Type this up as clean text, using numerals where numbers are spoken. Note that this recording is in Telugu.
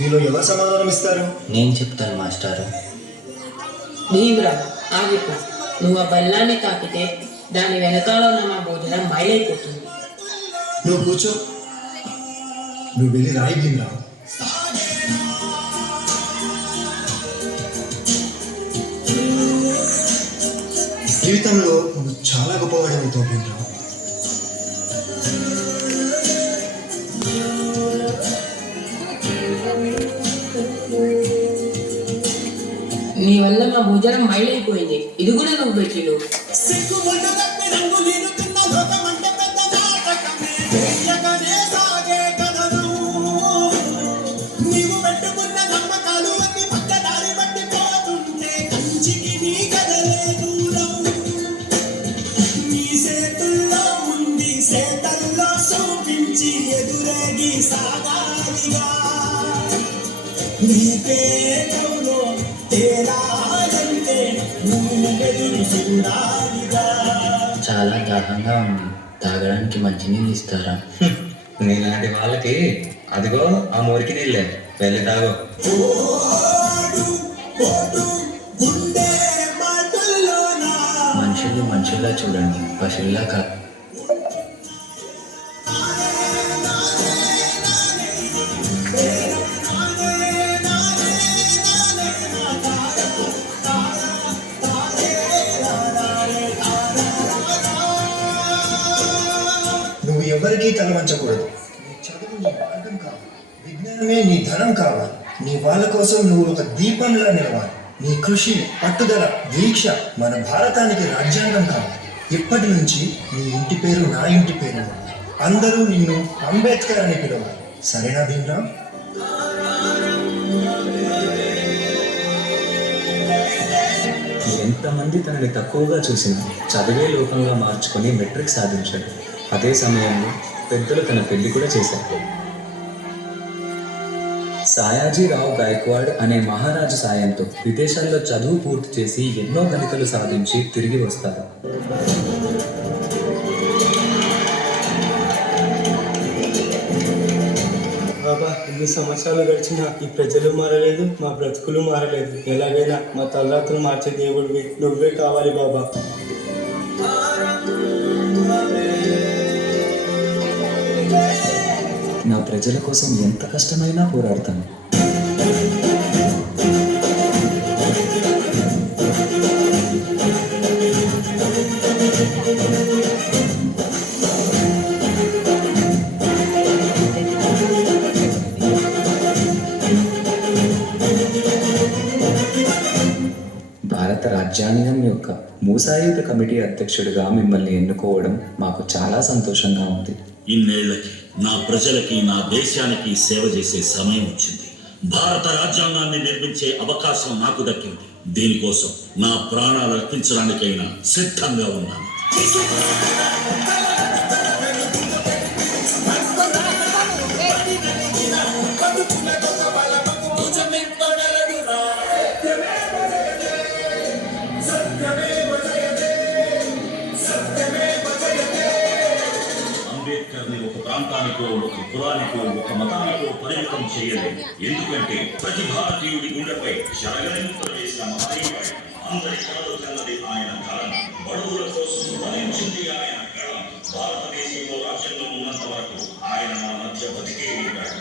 మీలో ఎవరు సమాధానం ఇస్తారు? నేను చెప్తాను మాస్టారు. భీమ్రా ఆగిపో. నువ్వు ఆ బెల్లాన్ని తాకితే దాని వెనకాల ఉన్న మా భోజనం మైలైపోతుంది. నువ్వు కూర్చో. నువ్వు వెళ్ళి రాయి భీమ్రావ్. జీవితంలో నువ్వు చాలా గొప్పవాడవుతావు భీమ్రావ్. నీ వల్ల మా భోజనం మైలైపోయింది. ఇది కూడా నువ్వు పెట్టిలు. చాలా దాహంగా ఉంది, తాగడానికి మంచినీళ్ళు ఇస్తారా? నీలాంటి వాళ్ళకి అదిగో ఆ మురికి నీళ్ళే, వెళ్ళి తాగో. మనుషులు మనుషుల్లా చూడండి, పశువుల్లా కాదు. నువ్వు ఎవరికీ తల వంచకూడదు. నీ చదువు నీ మార్గం కావాలి, విజ్ఞానమే నీ ధనం కావాలి. నీ వాళ్ళ కోసం నువ్వు ఒక దీపంలా నిలవాలి. నీ కృషి, పట్టుదల, దీక్ష మన భారతానికి రాజ్యాంగం కావాలి. ఇప్పటి నుంచి నీ ఇంటి పేరు నా ఇంటి పేరు. అందరూ నిన్ను అంబేద్కర్ అని పిలవాలి. సరేనా భీమ్రావ్? ఎంతమంది తనని తక్కువగా చూసినా చదివే లోకంగా మార్చుకొని మెట్రిక్ సాధించాడు. అదే సమయంలో పెద్దలు తన పెళ్లి కూడా చేశారు. సాయాజీరావు గాయక్వాడ్ అనే మహారాజు సాయంతో విదేశాల్లో చదువు పూర్తి చేసి ఎన్నో ఘనతలు సాధించి తిరిగి వస్తారు. బాబా, ఎన్ని సంవత్సరాలు గడిచినా ఈ ప్రజలు మారలేదు, మా బ్రతుకులు మారలేదు. ఎలాగైనా మా తలరాత్రులు మార్చే దేవుడివి నువ్వే కావాలి బాబా. నా ప్రజల కోసం ఎంత కష్టమైనా పోరాడతాను. భారత రాజ్యాంగం యొక్క మూసాయుధ కమిటీ అధ్యక్షుడిగా మిమ్మల్ని ఎన్నుకోవడం మాకు చాలా సంతోషంగా ఉంది. ఇన్నేళ్లకి నా ప్రజలకి, నా దేశానికి సేవ చేసే సమయం వచ్చింది. భారత రాజ్యాంగాన్ని నిర్మించే అవకాశం నాకు దక్కింది. దీనికోసం నా ప్రాణాలు అర్పించడానికైనా సిద్ధంగా ఉన్నాను. అంబేద్కర్ని ఒక ప్రాంతానికో, ఒక కులానికో, ఒక మతానికో పరిమితం చేయలేదు. ఎందుకంటే ప్రతి భారతీయుడి గుండెపై జరగనింతలు చేసిన మహనీయుడు. అందరి కళలు కన్నది ఆయన కళ. బడుగుల కోసం ఫలించింది ఆయన కళ. భారతదేశంలో రాజ్యంలో ఉన్నంత వరకు ఆయన మన మధ్య బతికే ఉంటాడు.